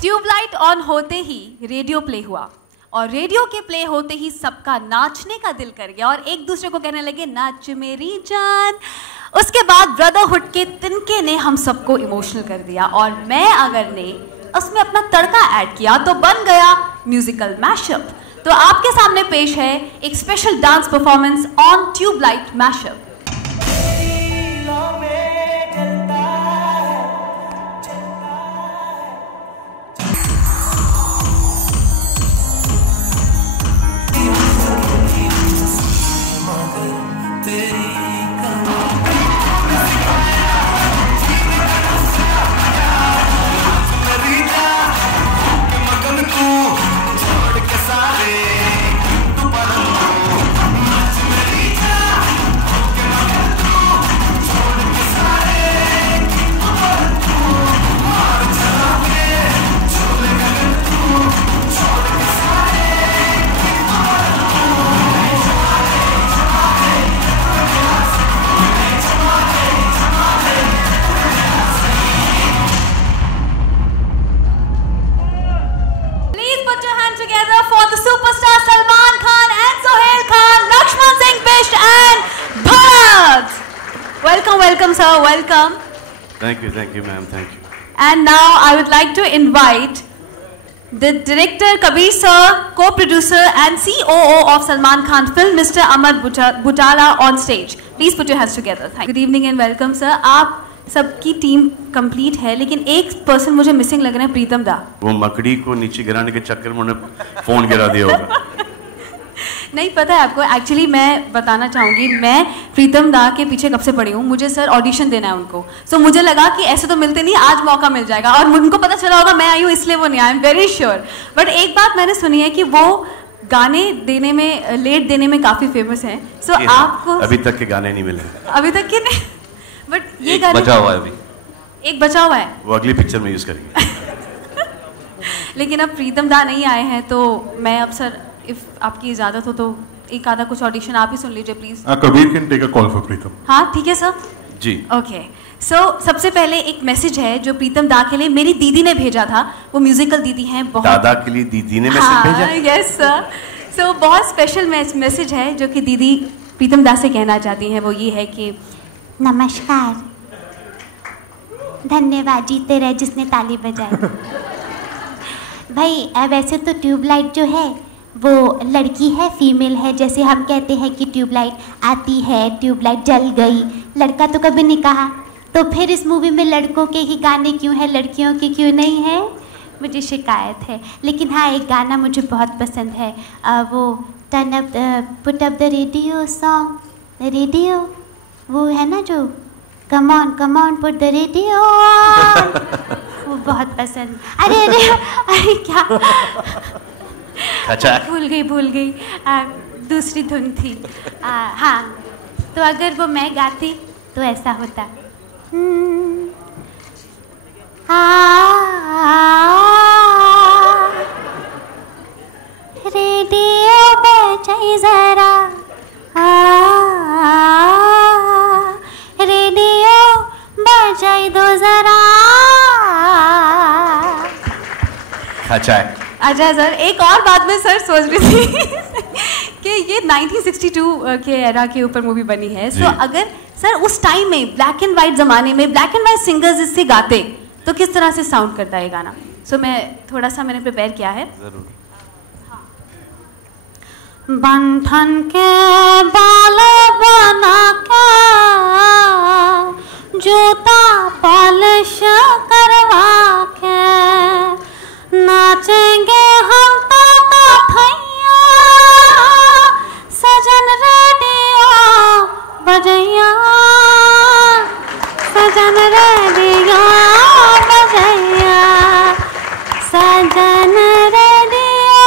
Tubelight on होते ही radio play हुआ और रेडियो के प्ले होते ही सबका नाचने का दिल कर गया और एक दूसरे को कहने लगे नाच मेरी जान। उसके बाद ब्रदरहुड के तिनके ने हम सबको इमोशनल कर दिया और मैं अगर ने उसमें अपना तड़का ऐड किया तो बन गया म्यूजिकल मैशअप। तो आपके सामने पेश है एक special dance performance on Tubelight mashup. Welcome sir, welcome. Thank you ma'am, thank you. And now I would like to invite the director Kabir sir, co-producer and COO of Salman Khan film, Mr. Amar Butala on stage. Please put your hands together. Thank you. Good evening and welcome sir. आप सबकी team complete है लेकिन एक person मुझे missing लग रहा है, प्रीतम दा। वो मकड़ी को नीचे गिराने के चक्कर में उन्होंने फोन गिरा दिया होगा। नहीं पता है आपको, एक्चुअली मैं बताना चाहूँगी, मैं प्रीतम दा के पीछे कब से पड़ी हूँ। मुझे सर ऑडिशन देना है उनको, सो मुझे लगा कि ऐसे तो मिलते नहीं, आज मौका मिल जाएगा और उनको पता चला होगा मैं आई हूँ इसलिए वो नहीं, I am very sure. But एक बात मैंने सुनी है कि वो गाने देने में, लेट देने में काफ़ी फेमस हैं। सो आपको अभी तक के गाने नहीं मिले, अभी तक के नहीं, बट ये गाने बचा हुआ है, अभी एक बचा हुआ है, वो अगली पिक्चर में यूज करेंगे। लेकिन अब प्रीतम दा नहीं आए हैं तो मैं अब सर इफ आपकी इजाजत हो तो एक आधा कुछ ऑडिशन आप ही सुन लीजिए please. Kabir can take a call for Pritam. हाँ ठीक है सर जी। ओके सो सबसे पहले एक मैसेज है जो प्रीतम दा के लिए मेरी दीदी ने भेजा था। वो म्यूजिकल दीदी हैं, बहुत दादा के लिए दीदी ने मैसेज भेजा। यस सर, सो बहुत स्पेशल मैसेज है जो कि दीदी प्रीतम दा से कहना चाहती हैं। वो ये है कि नमस्कार, धन्यवाद, जीते रहे जिसने ताली बजाई। भाई वैसे तो ट्यूबलाइट जो है वो लड़की है, फीमेल है। जैसे हम कहते हैं कि ट्यूबलाइट आती है, ट्यूबलाइट जल गई, लड़का तो कभी नहीं कहा। तो फिर इस मूवी में लड़कों के ही गाने क्यों हैं, लड़कियों के क्यों नहीं है, मुझे शिकायत है। लेकिन हाँ, एक गाना मुझे बहुत पसंद है, वो turn up put up the radio song, radio वो है ना जो come on put the radio, वो बहुत पसंद। अरे क्या भूल गई दूसरी धुन थी। हाँ, तो अगर वो मैं गाती तो ऐसा होता। रेडियो बजाई जरा, रेडियो बजाई दो जरा। अच्छा सर, एक और बात मैं सर सोच रही थी कि ये 1962 के एरा के ऊपर मूवी बनी है। सो अगर सर उस टाइम में ब्लैक एंड वाइट ज़माने में ब्लैक एंड वाइट सिंगर्स इससे गाते तो किस तरह से साउंड करता है गाना? सो मैं थोड़ा सा मैंने प्रिपेयर किया है। हाँ। बंधन के बाल बना के जूता पॉलिश करवा के नाचेंगे हम तो भैया, सजन रेडियो बजैया, सजन रेडियो बजैया, सजन रेडियो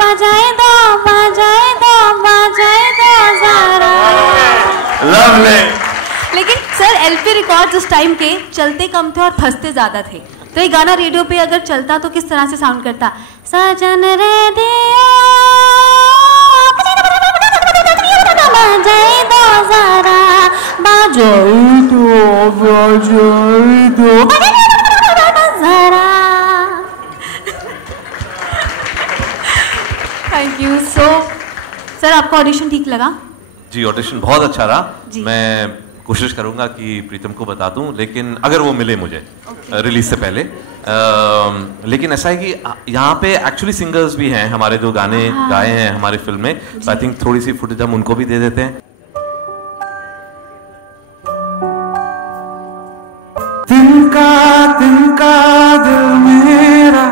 बजाए दो बजाए दो बजाए दो जरा। लवली। लेकिन सर एलपी रिकॉर्ड्स उस टाइम के चलते कम थे और फंसते ज्यादा थे, तो ये गाना रेडियो पे अगर चलता तो किस तरह से साउंड करता? सजन रेडियो बजाए दो जरा, बजाए दो थैंक यू। सो सर, आपको ऑडिशन ठीक लगा? जी, ऑडिशन बहुत अच्छा रहा। जी। मैं कोशिश करूंगा कि प्रीतम को बता दूं, लेकिन अगर वो मिले मुझे रिलीज से पहले। लेकिन ऐसा है कि यहाँ पे एक्चुअली सिंगर्स भी हैं हमारे जो गाने गाए हैं हमारी फिल्म में, तो आई थिंक थोड़ी सी फुटेज हम उनको भी दे देते हैं। तिनका दिल मेरा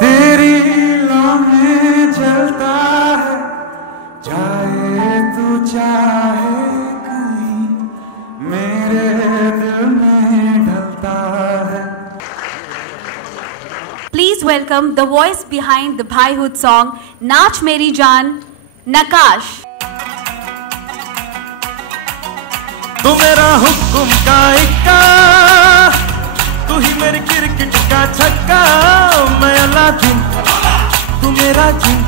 तेरी लम्हे जलता है, जाए तू चाहे कहीं मेरे दिल में ढलता है। Please welcome the voice behind the भाईहुड सॉन्ग नाच मेरी जान, नकाश। तू मेरा हुक्म का इक्का, तू ही मेरी क्रिकेट का छक्का, मैं अलादीन तू मेरा जिन,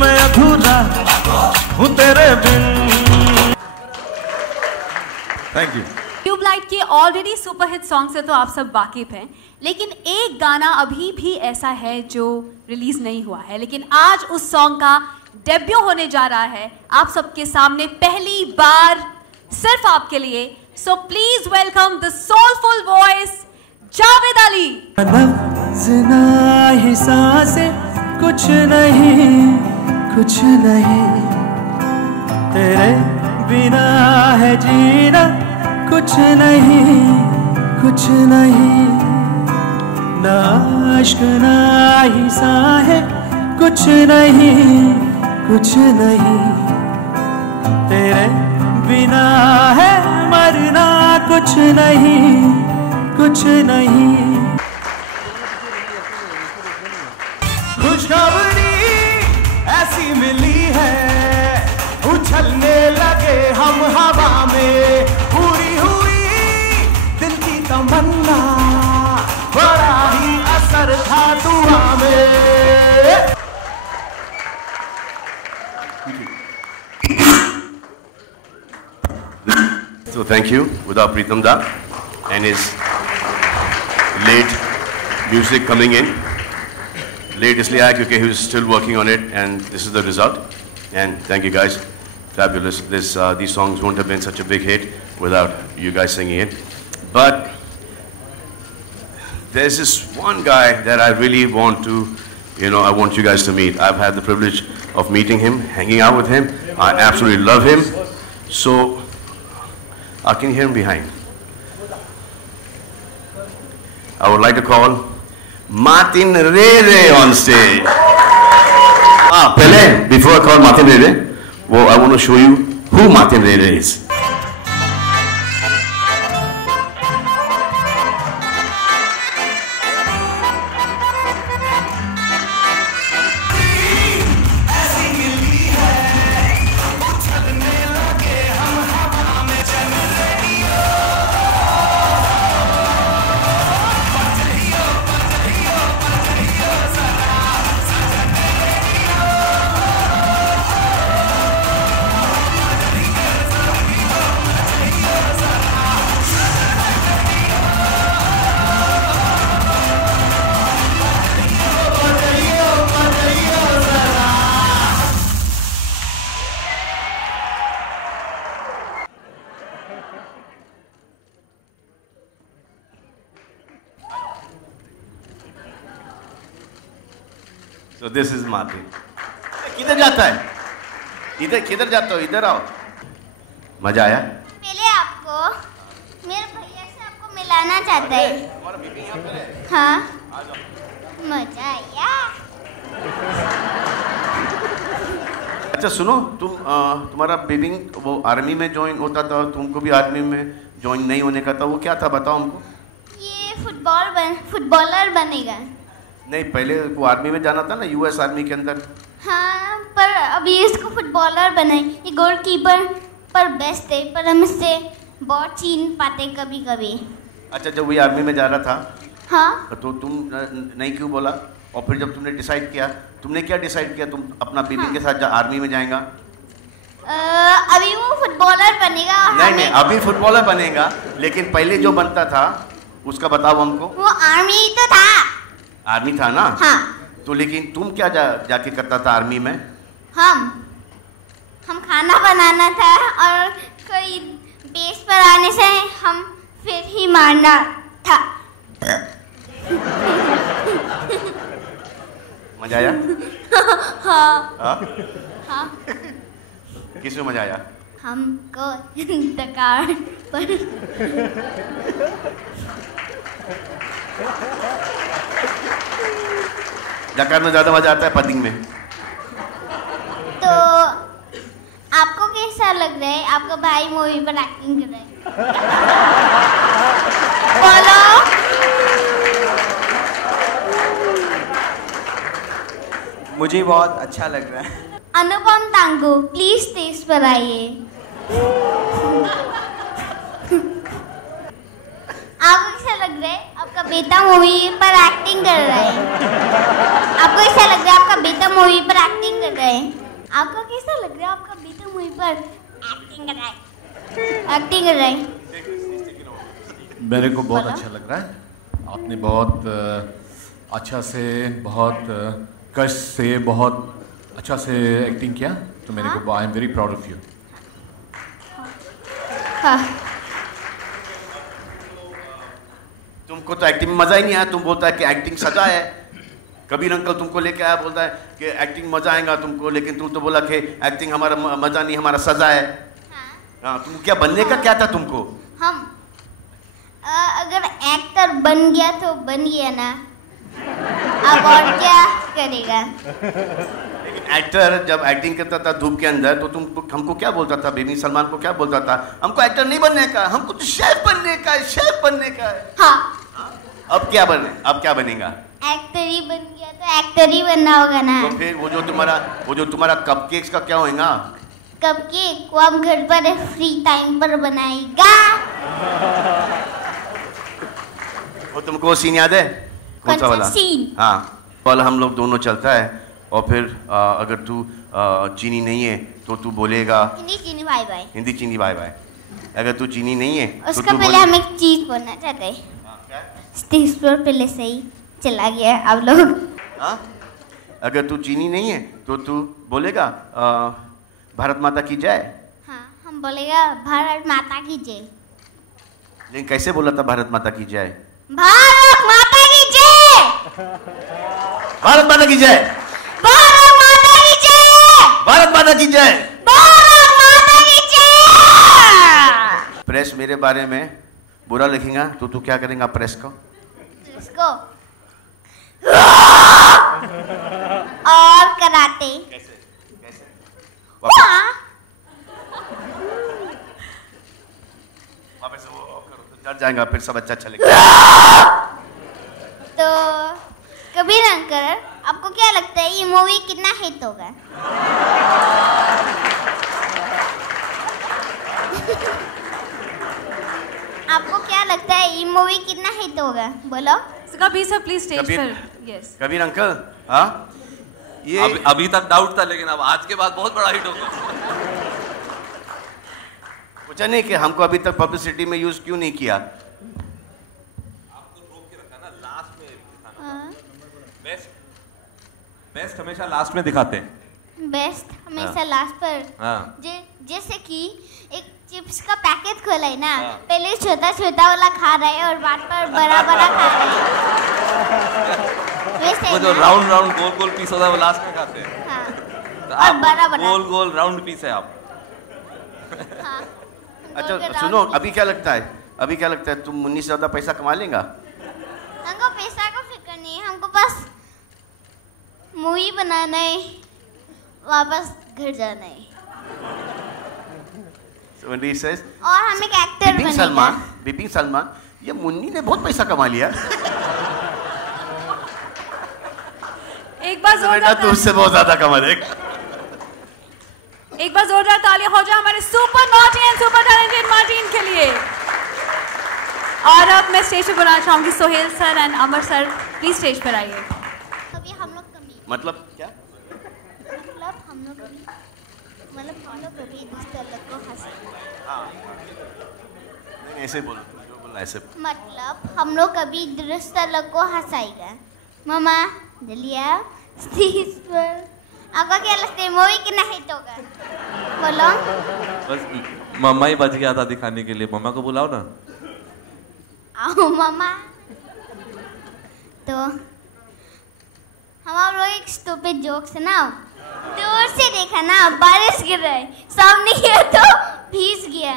मैं अधूरा हूँ तेरे बिन। Thank you. ट्यूबलाइट के ऑलरेडी सुपरहिट सॉन्ग से तो आप सब वाकिफ हैं, लेकिन एक गाना अभी भी ऐसा है जो रिलीज नहीं हुआ है, लेकिन आज उस सॉन्ग का डेब्यू होने जा रहा है आप सबके सामने पहली बार सिर्फ आपके लिए। So please welcome the soulful voice Javed Ali. ही सांसें कुछ नहीं तेरे बिना है जीना, कुछ नहीं ना इश्क ना ही साहे, कुछ नहीं तेरे बिना है मरना, कुछ नहीं। खुशखबरी ऐसी मिली है, उछलने लगे हम हवा में, पूरी हुई दिल की तमन्ना, बड़ा ही असर था दुआ में। So thank you Uda Pritam da and his late music coming in. Late इसलिए आया क्योंकि he was still working on it and this is the result. And thank you guys, fabulous. These songs won't have been such a big hit without you guys singing it. But there's this one guy that I really want to, I want you guys to meet. I've had the privilege of meeting him, hanging out with him. I absolutely love him. So I can hear him behind. I would like to call Martin Rere on stage. Before I call Martin Rere, I want to show you who Martin Rere is. So this is Martin. किधर जाता है? किधर जाता हो? इधर आओ। मजा आया? पहले आपको मेरे भैया से आपको मिलाना चाहता है। हाँ, मजा आया। अच्छा सुनो, तुम्हारा बेबिंग वो आर्मी में ज्वाइन होता था, तुमको भी आर्मी में ज्वाइन नहीं होने का था, वो क्या था बताओ हमको। ये फुटबॉलर बनेगा। नहीं, पहले वो आर्मी में जाना था ना, यूएस आर्मी के अंदर। हाँ, पर अभी इसको फुटबॉलर बनाए। ये गोलकीपर पर बेस्ट है, पर हम इससे बहुत छीन पाते कभी कभी। अच्छा, जब वही आर्मी में जा रहा था, हाँ, तो तुम नहीं क्यों बोला? और फिर जब तुमने डिसाइड किया, तुमने क्या डिसाइड किया? तुम अपना बेबी के साथ आर्मी में जाएगा? अभी वो फुटबॉलर बनेगा। नहीं, अभी फुटबॉलर बनेगा, लेकिन पहले जो बनता था उसका बताओ हमको। वो आर्मी तो था। आर्मी था ना? हाँ। तो लेकिन तुम क्या जाके करता था आर्मी में? हम खाना बनाना था और कोई बेस पर आने से हम फिर ही मारना था। मजा आया? हाँ। हाँ? किसमें मजा आया? हमको डकार पर। डकार में ज्यादा मजा आता है पदिंग में। तो आपको कैसा लग रहा है? आपका भाई मूवी पर एक्टिंग कर रहा है। बोलो। मुझे बहुत अच्छा लग रहा है। अनुपम तांगो प्लीज स्टेज पर आइए। आपको कैसा लग रहा है? आपका बेटा मूवी पर एक्टिंग कर रहा है। आपको कैसा लग रहा है? आपका बेटा मूवी पर एक्टिंग कर रहा है। आपको कैसा लग रहा है? आपका बेटा मूवी पर एक्टिंग कर रहा है। एक्टिंग कर रहा है। मेरे को बहुत अच्छा लग रहा है। आपने बहुत अच्छा से, बहुत कष्ट से, बहुत अच्छा से एक्टिंग किया, तो मेरे को I am very proud of you. हाँ। तुमको तो एक्टिंग में मजा ही नहीं आया। तुम बोलता है कि एक्टिंग सजा है। कबीर अंकल तुमको लेके आया, बोलता है कि एक्टिंग मजा आएगा तुमको, लेकिन तुम तो बोला कि एक्टिंग हमारा मजा नहीं, हमारा सजा है। हाँ, तुम क्या बनने का क्या था तुमको? हम अगर एक्टर बन गया तो बन गया ना, अब और क्या करेगा? एक्टर जब एक्टिंग करता था धूप के अंदर, तो तुम हमको क्या बोलता था? बेबी सलमान को क्या बोलता था? हमको एक्टर नहीं बनने का, हमको तो शेफ बनने का है, शेफ बनने का है। हाँ। अब क्या बनेगा? एक्टर ही बन गया तो एक्टर ही बनना होगा ना। तो फिर वो जो तुम्हारा कपकेक्स का क्या होएगा? कपकेक को हम घर पर फ्री टाइम पर बनाएगा। वो तुमको सीन याद है? कौन सा वाला सीन? हाँ, वाला हम लोग दोनों चलता है और फिर अगर तू चीनी नहीं है तो तू बोलेगा हिंदी चीनी बाय बाय। हिंदी चीनी बाय बाय। अगर तू चीनी नहीं है तो उसका तू पहले हम एक चीज बोलना चाहते हैं। स्टेज पर पहले से ही चला गया आप लोग। हाँ, अगर तू चीनी नहीं है तो तू बोलेगा भारत माता की जय। हाँ, हम बोलेगा भारत माता की जय। लेकिन कैसे बोला था भारत माता की जय? भारत माता की जय। भारत माता की जय। भारत माता की जय। भारत माता की जय। भारत माता की जय। प्रेस मेरे बारे में बुरा लिखेगा तो तू क्या करेगा प्रेस को? इसको और कराटे। कैसे? वापस वो करो तो डर जाएगा, फिर सब अच्छा चलेगा। तो कबीर अंकल, आपको क्या लगता है ये मूवी कितना हिट होगा? आपको क्या लगता है ये मूवी कितना हिट होगा? बोलो। कबीर सर प्लीज स्टेज पर। यस कबीर अंकल, हाँ ये अभी तक डाउट था, लेकिन अब आज के बाद बहुत बड़ा हिट होगा। पूछा नहीं कि हमको अभी तक पब्लिसिटी में यूज क्यों नहीं किया? आपको रोक के रखा ना, लास्ट में दिखाना। बेस्ट हमेशा लास्ट में दिखाते हैं। बेस्ट हमेशा लास्ट पर। हाँ। जैसे कि एक चिप्स का पैकेट खोला है ना, पहले छोटा छोटा वाला खा रहा है और बाद पर बड़ा बड़ा खा रहा है। वैसे वो जो राउंड राउंड गोल गोल पीस होता है वो लास्ट में खाते हैं। हाँ। तो और आप बड़ा बड़ा गोल गोल राउंड पीस है आप। हाँ। अच्छा सुनो, अभी क्या लगता है तुम मुन्नी से ज्यादा पैसा कमा लेगा? हमको पैसा का फिक्र नहीं है, हमको बस मूवी बनाना है, वापस घर जाना है। और हम एक एक्टर बनेगा। बिपिन सलमान, ये मुन्नी ने बहुत पैसा कमा लिया। एक बार जोरदार तुमसे बहुत ज्यादा कमा ले। एक बार जोरदार ताली हो जाए हमारे super naughty and super talented Martin के लिए। और अब मैं स्टेज पर बुलाना चाहूंगी Sohail sir and Amar sir, please stage पर आइए। अभी हम लोग कभी मतलब क्या? मतलब हम लोग कभी मतलब हम लोग कभी दुरुस्त अलग को हंसाएगा। नहीं ऐसे बोलो, जो बोलना ऐसे। मतलब हम लोग कभी दुरुस्त अलग को हंसाएगा। मामा जल्दी आओ स्टेज पर। आपका क्या लगता है मूवी कितना हिट होगा? बोलो। बस मम्मा ही बच गया था दिखाने के लिए, मम्मा को बुलाओ ना। आओ मामा। तो हमारा एक स्टूपिड जोक सुनाओ। दूर से देखा ना बारिश गिर रहा है, सामने गया तो भीग गया।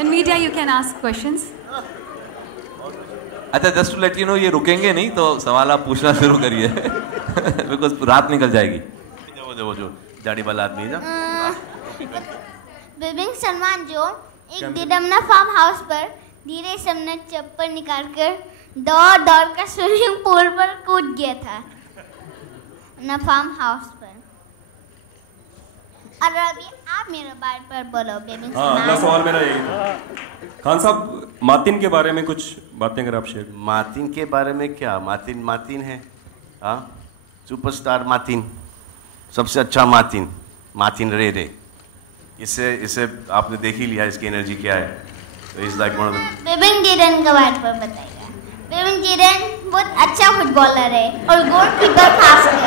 In media you can ask questions. अच्छा just to let you know ये रुकेंगे नहीं तो सवाल आप पूछना शुरू करिए बिकॉज रात निकल जाएगी। वो जो दाढ़ी वाला आदमी है ना, विपिन सलमान जो एक दिडमना फार्म हाउस पर धीरे सबने चप्पल निकालकर दौड़ कर स्विमिंग पूल पर कूद गया था ना फार्म हाउस पर। और अभी आप मेरे बारे पर बोलो विपिन हाँ, अगला सवाल मेरा यही था। खान साहब मार्टिन के बारे में कुछ बातें अगर आप शेयर। मार्टिन के बारे में क्या, मार्टिन है, हाँ सुपरस्टार मार्टिन, सबसे अच्छा मार्टिन रे। इसे आपने देख ही लिया, इसकी एनर्जी क्या है। तो is like one of the. Vipin जीरन के बारे पर बताइएगा। विपिन जीरन बहुत अच्छा फुटबॉलर है और गोलकीपर खास है।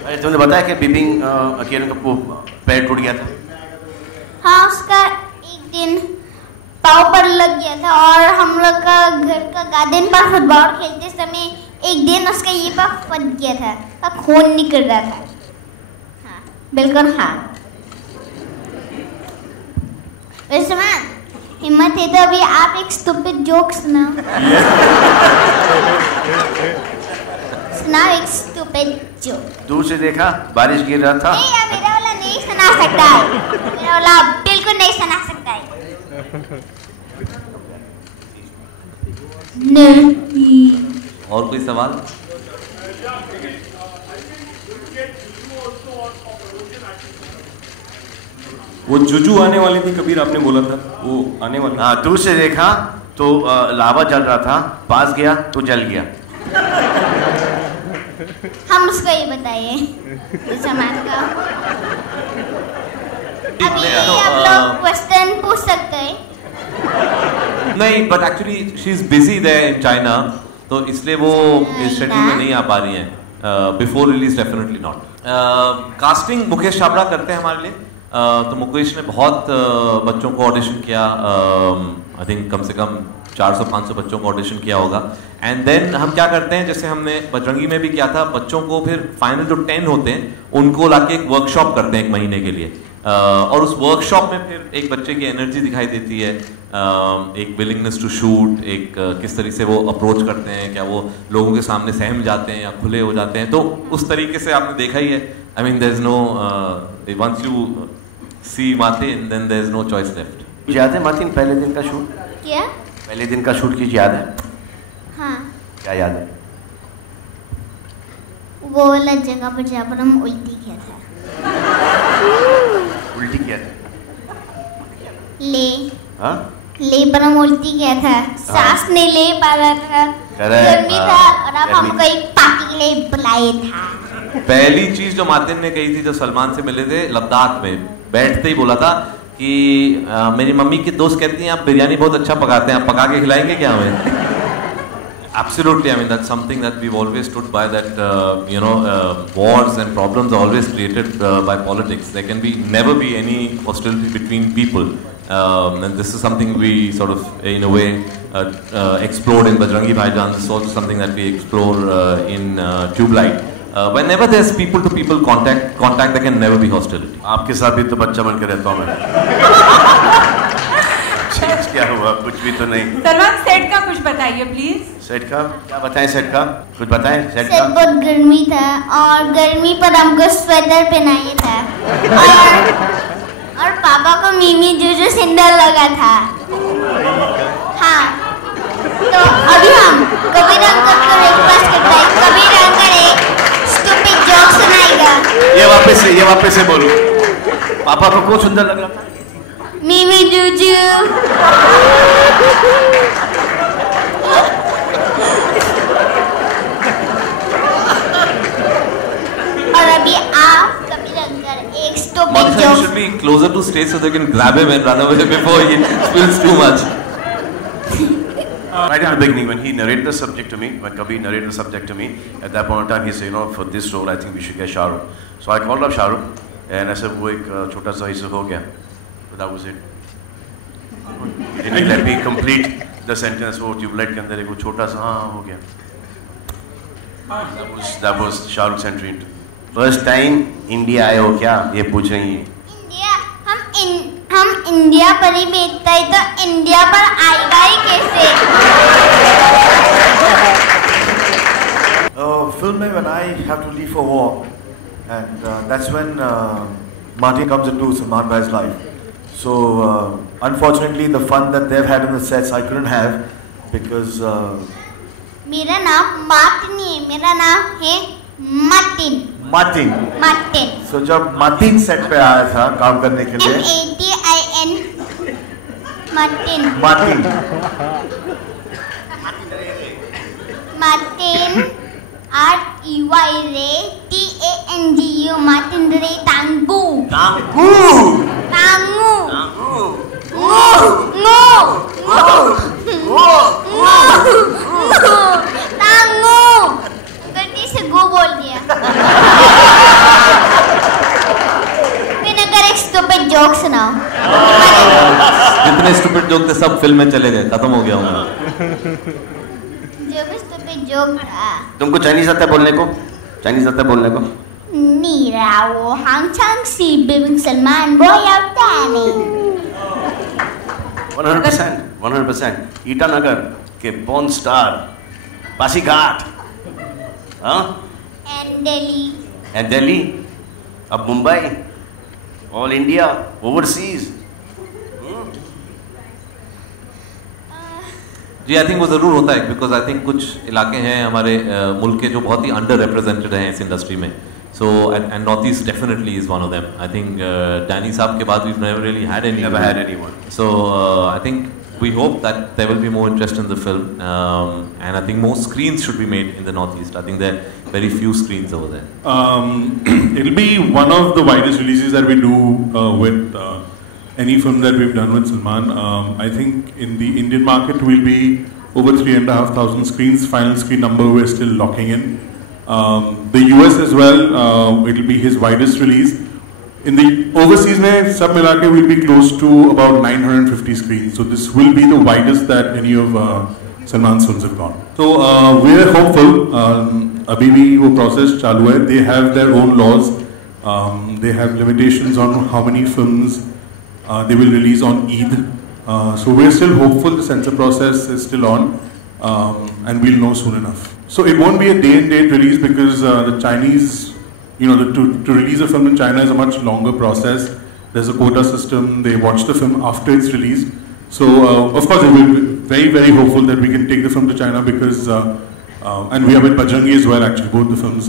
अरे तुमने बताया कि बिपिन अकेले का पैर टूट गया था। हाँ उसका एक दिन पाँव पर लग गया था और हम लोग का घर का गार्डन पर फुटबॉल खेलते समय एक दिन उसका ये पाँव फट गया था और खून निकल रहा था। हाँ बिल्कुल हाँ। वैसे मैम हिम्मत है तो अभी आप एक स्टूपिड जोक सुनाओ। सुनाओ एक स्टूपिड जोक। दूर से देखा बारिश गिर रहा था। नहीं यार मेरा वाला नहीं सुना सकता है, मेरा वाला बिल्कुल नहीं सुना सकता है। नहीं। और कोई सवाल? वो जुजू आने वाली थी कबीर, आपने बोला था वो आने वाली। हाँ दूर से देखा तो लावा जल रहा था, पास गया तो जल गया। हम उसको ये बताइए समाज का। अभी आप लोग क्वेश्चन पूछ सकते हैं। नहीं but actually she is busy there in China, तो इसलिए वो इस शेड्यूल में नहीं आ पा रही हैं। Before release definitely not. Casting Mukesh Chhabra करते हैं हमारे लिए। तो मुकेश ने बहुत बच्चों को ऑडिशन किया, आई थिंक कम से कम 400-500 बच्चों को ऑडिशन किया होगा। एंड देन हम क्या करते हैं, जैसे हमने बजरंगी में भी किया था, बच्चों को फिर फाइनल जो 10 होते हैं उनको लाके एक वर्कशॉप करते हैं 1 महीने के लिए। और उस वर्कशॉप में फिर एक बच्चे की एनर्जी दिखाई देती है, एक विलिंगनेस टू शूट, एक किस तरीके से वो अप्रोच करते हैं, क्या वो लोगों के सामने सहम जाते हैं या खुले हो जाते हैं। तो उस तरीके से आपने देखा ही है। I mean there is no once you see Martin then there is no choice left. याद है मार्टिन पहले दिन का शूट? क्या? पहले दिन का शूट की याद है? हाँ। क्या याद है? वो वाला जगह पर जहाँ पर हम उल्टी किया था। उल्टी किया था? ले पर हम उल्टी किया था, सांस नहीं ले पा रहा था, गर्मी था और अब हमको एक पार्टी के लिए बुलाया था। पहली चीज जो मार्टिन ने कही थी जब सलमान से मिले थे लद्दाख में, बैठते ही बोला था कि मेरी मम्मी की दोस्त कहती हैं आप बिरयानी बहुत अच्छा पकाते हैं, आप पका के खिलाएंगे क्या हमें? Absolutely, I mean that's something that we've always stood by. That wars and problems are always created by politics. There can never be any hostility between people, and this is something we sort of, in a way, explored in Bajrangi Bhaijaan. This is also something that we explore in Tube Light. Whenever there's people-to-people contact, there can never be hostility. आपके साथ भी तो बच्चा बन के रहता हूँ मैं। क्या हुआ? कुछ भी तो नहीं। सलमान सेट का कुछ बताइए प्लीज। सेट का क्या बताएं? सेट का कुछ बताएं। सेट का बहुत गर्मी था और गर्मी पर हमको स्वेटर पहनाया था और पापा को मिमी जो सिंडल लगा था। हाँ तो अभी हम कबीर अंकल को रिक्वेस्ट करते हैं, कबीर अंकल एक स्टूपिड जोक सुनाएगा। ये वापस से बोलो। पापा को कौन सुंदर लग रहा था? मिमी Juju. me closer to stage so they can grab him and run away before he spills too much. Right in the beginning, when he narrated the subject to me, when Kabir narrated the subject to me, at that point in time, he said, for this role, I think we should get Shah Rukh. So I called up Shah Rukh, and I said, वो एक छोटा सा हिस्सा हो गया. So that was it. He didn't let me complete the sentence. वो tubelight के अंदर एक वो छोटा सा हाँ हो गया. That was Shah Rukh's entry into. First time India आए हो क्या? ये पूछ रही हैं. इंडिया हम इंडिया पर ही बेचता है तो इंडिया पर आएगा ही कैसे? Film में when I have to leave for war, and that's when Martin comes into Salman Bhai's life. So unfortunately, the fun that they've had in the sets I couldn't have because. मेरा नाम Martin नहीं है, मेरा नाम है Martin. Martin. So जब Martin set पे आया था काम करने के लिए. MATIN. मार्टिन. REYTANGU. मार्टिन रे तांगू. गलती से गो बोल दिया. फिर अगर एक स्टूपिड जोक सुनाओ. जितने स्टूपिड जोक थे सब फिल्म में चले गए, खत्म हो गया हूँ. जो भी स्टूपिड जोक था. तुमको चाइनीज आता है बोलने को? चाइनीज आता है बोलने को? नीराओ हांगचांग सी बिबिंग सलमान बॉय आता नहीं. 100%. ईटानगर के बॉर्न स्टार, पासीघाट, हाँ? And Delhi. अब मुंबई, ऑल इंडिया, ओवरसीज. जी आई थिंक वो ज़रूर होता है बिकॉज आई थिंक कुछ इलाके हैं हमारे मुल्क के जो बहुत ही अंडर रिप्रेजेंटेड हैं इस इंडस्ट्री में. So and Northeast definitely is one of them. I think Danny Saab ke baad we've never really had anyone. Never had anyone. So I think we hope that there will be more interest in the film, and I think more screens should be made in the Northeast. I think there are very few screens over there. It'll be one of the widest releases that we do with any film that we've done with Salman. I think in the Indian market will be over 3,500 screens. Final screen number we're still locking in. The US as well, it will be his widest release. In the overseas, sab milake will be close to about 950 screens. So this will be the widest that any of Salman's films have gone. So we are hopeful. Abhi bhi wo process chalu hai. They have their own laws. They have limitations on how many films they will release on Eid. So we are still hopeful. The censor process is still on, and we'll know soon enough. So it won't be a day and date release because the Chinese, to release a film in China is a much longer process. There's a quota system. They watch the film after it's released. So of course we will be very, very hopeful that we can take the film to China because, and we are with Bajrangi as well actually, both the films,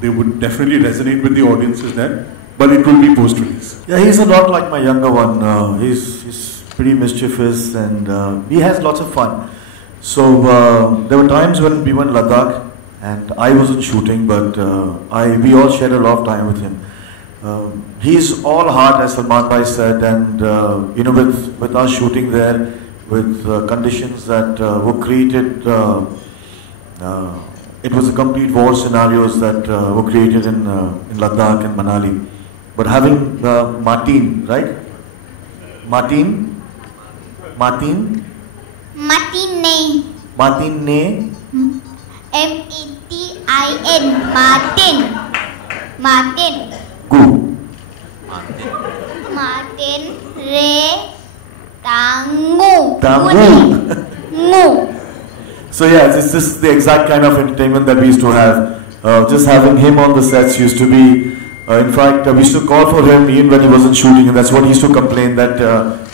they would definitely resonate with the audiences there, but it will be post-release. Yeah, he's a lot like my younger one. He's pretty mischievous and he has lots of fun. So there were times when we went to Ladakh and I wasn't shooting, but we all shared a lot of time with him. He's all heart, as Salman Bhai said, and with us shooting there, with conditions that were created, it was a complete war scenarios that were created in Ladakh and Manali. But having Martin, right? Martin ne. MATIN. Martin. Martin Re Tangu. So yeah, this is the exact kind of entertainment that we used to have. Just having him on the sets used to be. In fact, we used to call for him even when he wasn't shooting, and that's what he used to complain that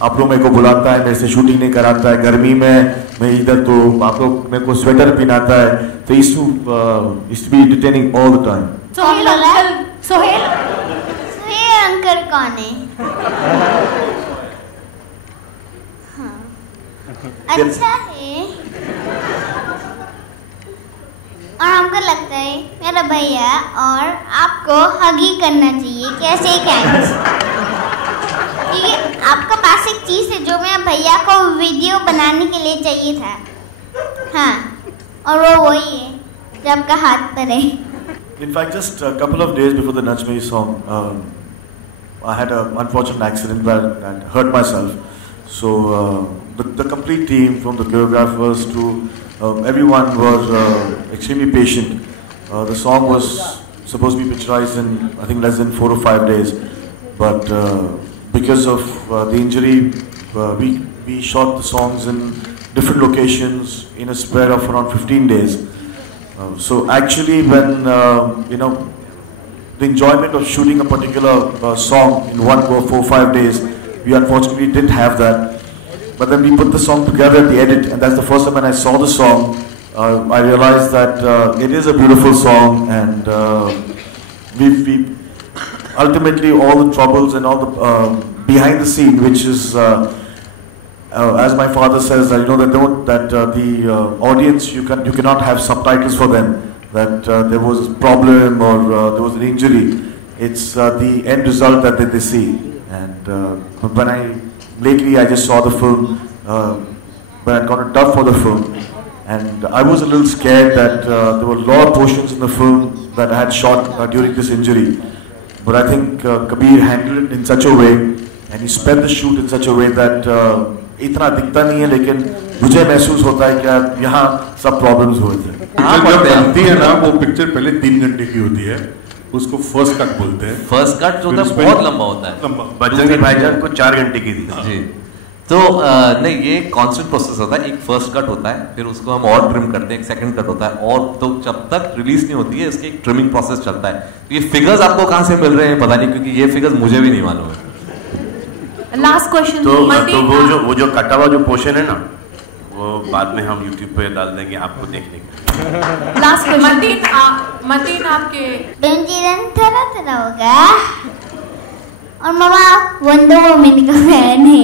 आप लोग मेरे को बुलाता है, मेरे से shooting नहीं कराता है, गर्मी में मैं इधर तो आप लोग मेरे को स्वेटर पहनाता है, तो he used to be entertaining all the time. Sohail uncle कौन है? अच्छा है और हमको लगता है मेरा भैया और आपको हगी करना चाहिए. कैसे? बेसिक चीज़ है जो मेरे भैया को वीडियो बनाने के लिए चाहिए था। हाँ, और वो वही है जो आपका हाथ पर है। In fact, just a couple of days before the Nach Meri song, I had an unfortunate accident where I hurt myself. So the complete team, from the choreographers to everyone, were extremely patient. The song was supposed to be picturized in, I think, less than 4 or 5 days. But because of the injury, we shot the songs in different locations in a spread of around 15 days. So actually, when the enjoyment of shooting a particular song in 1 go 4 or 5 days, we unfortunately didn't have that. But then we put the song together at the edit, and that's the first time when I saw the song, I realized that it is a beautiful song, and we ultimately all the troubles and all the behind the scene, which is as my father says, that the audience, you cannot have subtitles for them, that there was a problem or there was an injury. It's the end result that they see. And when lately I just saw the film, when I got a dub for the film, and I was a little scared that there were a lot of portions in the film that I had shot during this injury. But I think Kabir handled it in such a way, and he sped the shoot in such a way that इतना दिखता नहीं है, लेकिन मुझे महसूस होता है कि यहाँ सब प्रॉब्लम्स हुए थे। जब बनती है ना, वो पिक्चर पहले 3 घंटे की होती है, उसको फर्स्ट कट बोलते हैं। फर्स्ट कट जो होता है बहुत लंबा होता है। बच्चन के भाईजान को 4 घंटे की दी जी। तो नहीं, ये कांस्टेंट प्रोसेस होता है। एक फर्स्ट कट होता है, फिर उसको हम और ट्रिम करते हैं, एक सेकंड कट होता है, और तो जब तक रिलीज नहीं होती है इसके एक ट्रिमिंग प्रोसेस चलता है। तो ये फिगर्स आपको कहाँ से मिल रहे हैं पता नहीं, क्योंकि ये फिगर्स मुझे भी नहीं मालूम है। Last question. तो वो जो कटा हुआ जो पोर्शन है ना, वो बाद में हम YouTube पे डाल देंगे आपको देखने के। Last question. मतीन आपके बेंजीरन थोड़ा होगा, और मामा वंडर वुमन का फैन है।